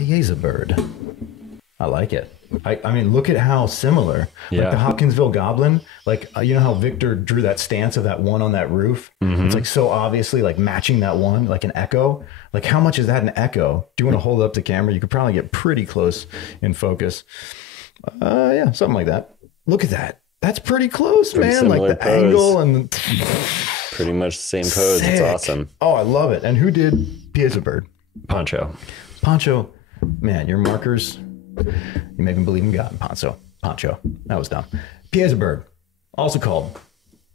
PIASA bird. I like it. I mean, look at how similar. Yeah. Like the Hopkinsville Goblin. Like, you know how Victor drew that stance of that one on that roof? Mm-hmm. It's like so obviously like matching that one, like an echo. Like how much is that an echo? Do you want to hold it up to camera? You could probably get pretty close in focus. Yeah, something like that. Look at that. That's pretty close, man. Like the pose. Angle and pretty much the same pose. Sick. It's awesome. Oh, I love it. And who did PIASA bird? Poncho. Poncho, man, your markers. You make him believe in God. Poncho. That was dumb. PIASA bird, also called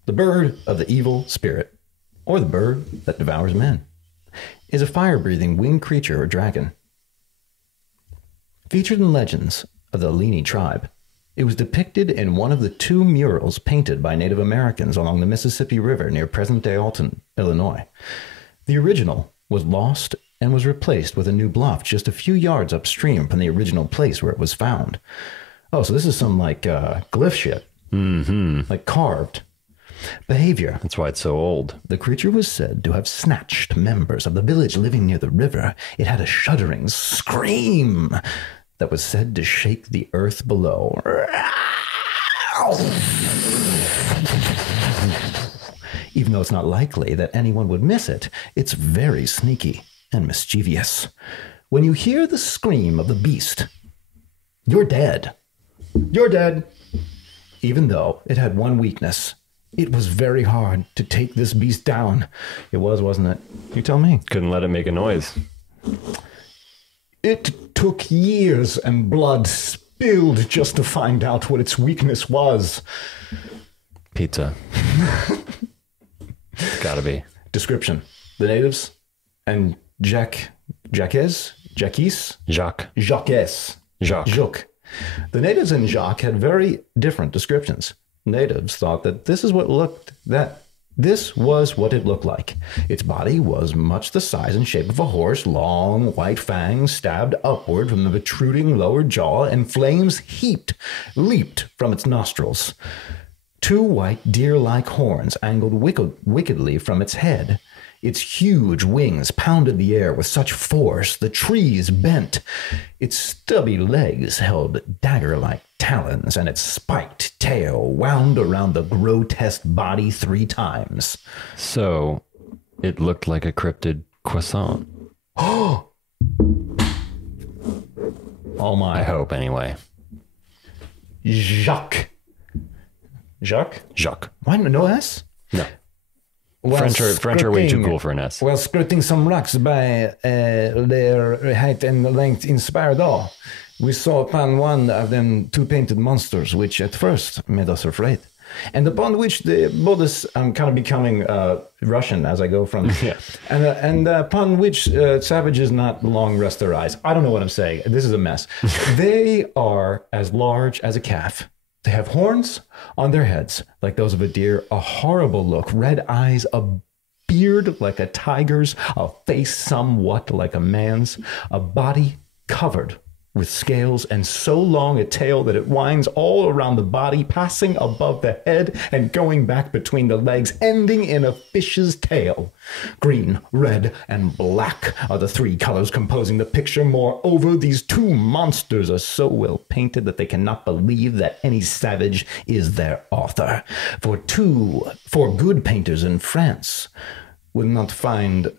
the bird of the evil spirit, or the bird that devours men, is a fire-breathing winged creature or dragon. Featured in legends of the Lini tribe, it was depicted in one of the 2 murals painted by Native Americans along the Mississippi River near present-day Alton, Illinois. The original was lost and was replaced with a new bluff just a few yards upstream from the original place where it was found. Oh, so this is some like glyph shit. Mm-hmm. Like carved. Behavior. That's why it's so old. The creature was said to have snatched members of the village living near the river. It had a shuddering scream that was said to shake the earth below. Even though it's not likely that anyone would miss it, it's very sneaky and mischievous. When you hear the scream of the beast, you're dead. You're dead. Even though it had one weakness. It was very hard to take this beast down. It was, wasn't it? You tell me. Couldn't let it make a noise. It took years and blood spilled just to find out what its weakness was. Pizza. It's gotta be. Description. The natives and Jacques. The natives and Jacques had very different descriptions. Natives thought that this was what it looked like. Its body was much the size and shape of a horse, long white fangs stabbed upward from the protruding lower jaw, and flames leaped from its nostrils. 2 white deer-like horns angled wickedly from its head. Its huge wings pounded the air with such force the trees bent. Its stubby legs held dagger-like talons, and its spiked tail wound around the grotesque body 3 times. So, it looked like a cryptid croissant. Oh my. I hope, anyway. Jacques. Why no S? No. French are way too cool for an S. While skirting some rocks by their height and length inspired awe, we saw upon one of them 2 painted monsters, which at first made us afraid, and upon which the Buddhists, I'm kind of becoming Russian as I go from, yeah. and upon which savages not long rest their eyes. I don't know what I'm saying. This is a mess. They are as large as a calf. They have horns on their heads, like those of a deer, a horrible look, red eyes, a beard like a tiger's, a face somewhat like a man's, a body covered with scales, and so long a tail that it winds all around the body, passing above the head and going back between the legs, ending in a fish's tail. Green, red, and black are the 3 colors composing the picture. Moreover, these 2 monsters are so well painted that they cannot believe that any savage is their author. For good painters in France would not find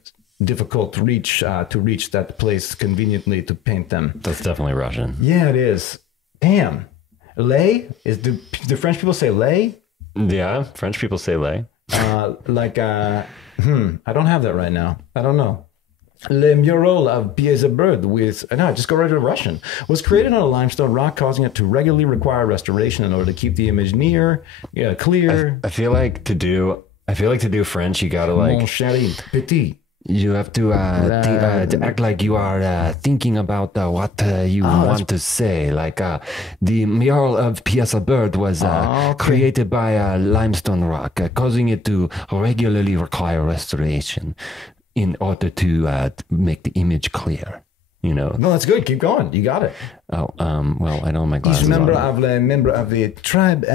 difficult to reach that place conveniently to paint them. That's definitely Russian. Yeah, it is. Damn. Lay? Do French people say lay? Yeah, French people say lay. I don't have that right now. I don't know. Le mural of PIASA bird just go right to Russian, was created on a limestone rock, causing it to regularly require restoration in order to keep the image clear. I feel like to do French, you gotta like... Mon chéri, petit. You have to act like you are thinking about what you want to say. Like the mural of PIASA bird was created by a limestone rock, causing it to regularly require restoration in order to make the image clear. You know. No, that's good. Keep going. You got it. Oh, well, I don't have my glasses He's member on. member of the tribe.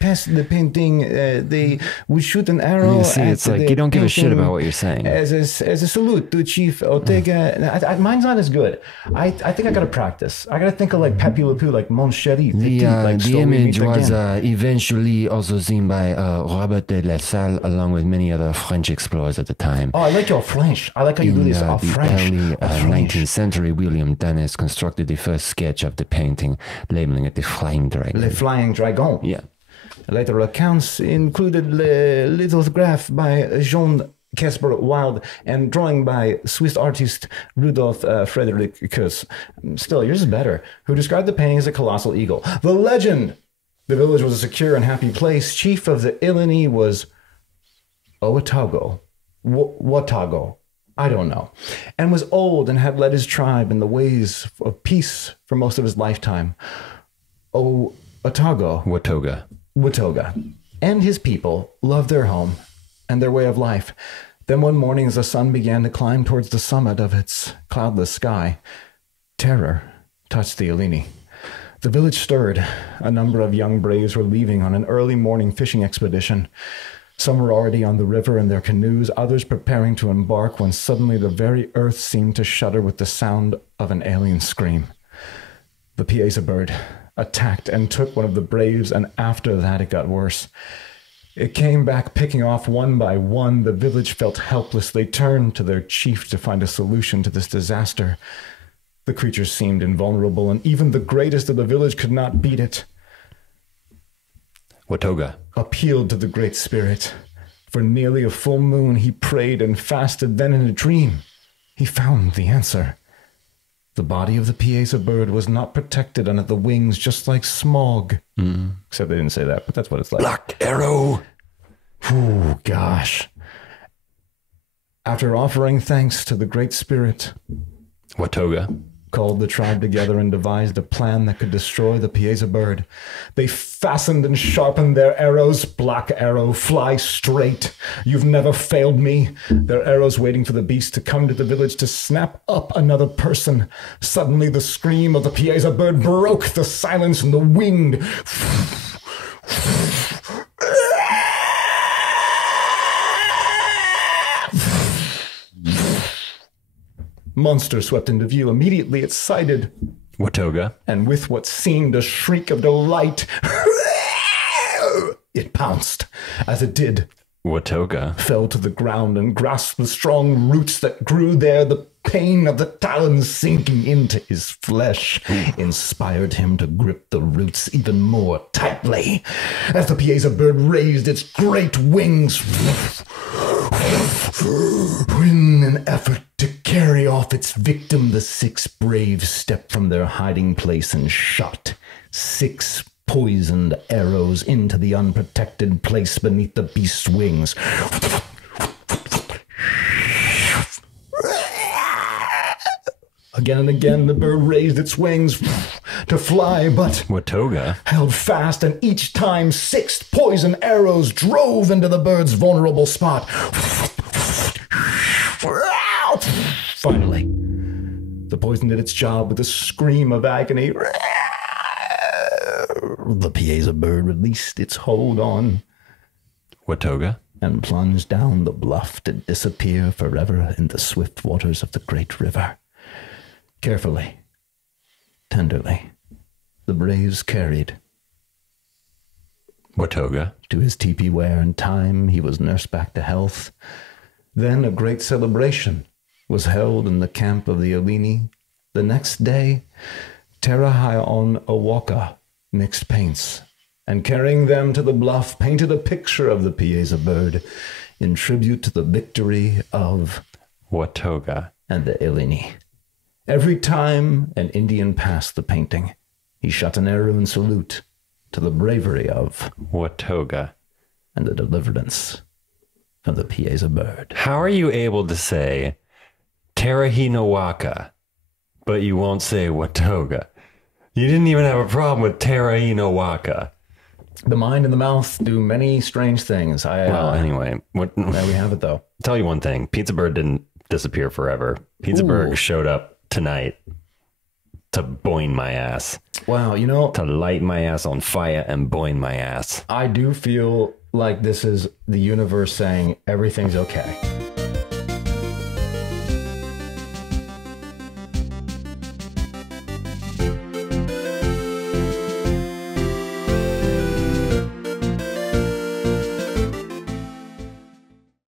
Past the painting, they would shoot an arrow. You see, it's like you don't give a shit about what you're saying. As a salute to Chief Ortega. Mine's not as good. I think I gotta practice. I gotta think of like Pepe Le Pew, like Mon Chéri. The image was eventually also seen by Robert de La Salle, along with many other French explorers at the time. Oh, I like your French. I like how you do this. In the French. early 19th century, William Dunn constructed the first sketch of the painting, labeling it the Flying Dragon. Le Flying Dragon. Yeah. Later accounts included lithograph by Jean Caspar Wild and drawing by Swiss artist Rudolf Frederick Kuss. Still, yours is better. Who described the painting as a colossal eagle. The legend! The village was a secure and happy place. Chief of the Illini was Oatago. Watago. I don't know. And was old and had led his tribe in the ways of peace for most of his lifetime. Oatago. Watoga. And his people loved their home and their way of life. Then one morning, as the sun began to climb towards the summit of its cloudless sky, terror touched the Illini. The village stirred. A number of young braves were leaving on an early morning fishing expedition. Some were already on the river in their canoes, others preparing to embark, when suddenly the very earth seemed to shudder with the sound of an alien scream. The PIASA bird attacked and took one of the braves, and after that it got worse. It came back picking off one by one. The village felt helpless. They turned to their chief to find a solution to this disaster. The creature seemed invulnerable, and even the greatest of the village could not beat it. Watoga appealed to the Great Spirit. For nearly a full moon he prayed and fasted. Then in a dream he found the answer. The body of the PIASA bird was not protected under the wings, just like smog. Except they didn't say that, but that's what it's like. Black Arrow. Oh, gosh. After offering thanks to the Great Spirit, Watoga called the tribe together and devised a plan that could destroy the PIASA bird. They fastened and sharpened their arrows. Black Arrow, fly straight. You've never failed me. Their arrows waiting for the beast to come to the village to snap up another person. Suddenly the scream of the PIASA bird broke the silence, and the wind monster swept into view. Immediately it sighted Watoga, and with what seemed a shriek of delight, it pounced. As it did, Watoga fell to the ground and grasped the strong roots that grew there. The pain of the talons sinking into his flesh inspired him to grip the roots even more tightly. As the PIASA bird raised its great wings in an effort to carry off its victim, the 6 braves stepped from their hiding place and shot 6 poisoned arrows into the unprotected place beneath the beast's wings. Again and again, the bird raised its wings to fly, but Watoga held fast, and each time 6 poison arrows drove into the bird's vulnerable spot. Finally, the poison did its job with a scream of agony. The PIASA bird released its hold on Watoga and plunged down the bluff to disappear forever in the swift waters of the great river. Carefully, tenderly, the braves carried Watoga to his teepee, where in time he was nursed back to health. Then a great celebration was held in the camp of the Illini. The next day, Terahion Owaka mixed paints, and carrying them to the bluff, painted a picture of the PIASA bird in tribute to the victory of Watoga and the Illini. Every time an Indian passed the painting, he shot an arrow in salute to the bravery of Watoga and the deliverance of the PIASA bird. How are you able to say Terahinowaka, but you won't say Watoga? You didn't even have a problem with Terahinowaka. The mind and the mouth do many strange things. Well, anyway, there we have it, though. Tell you one thing: Pizza Bird didn't disappear forever. Pizza Bird showed up tonight to boing my ass. Wow, you know, To light my ass on fire and boing my ass. I do feel like this is the universe saying everything's okay.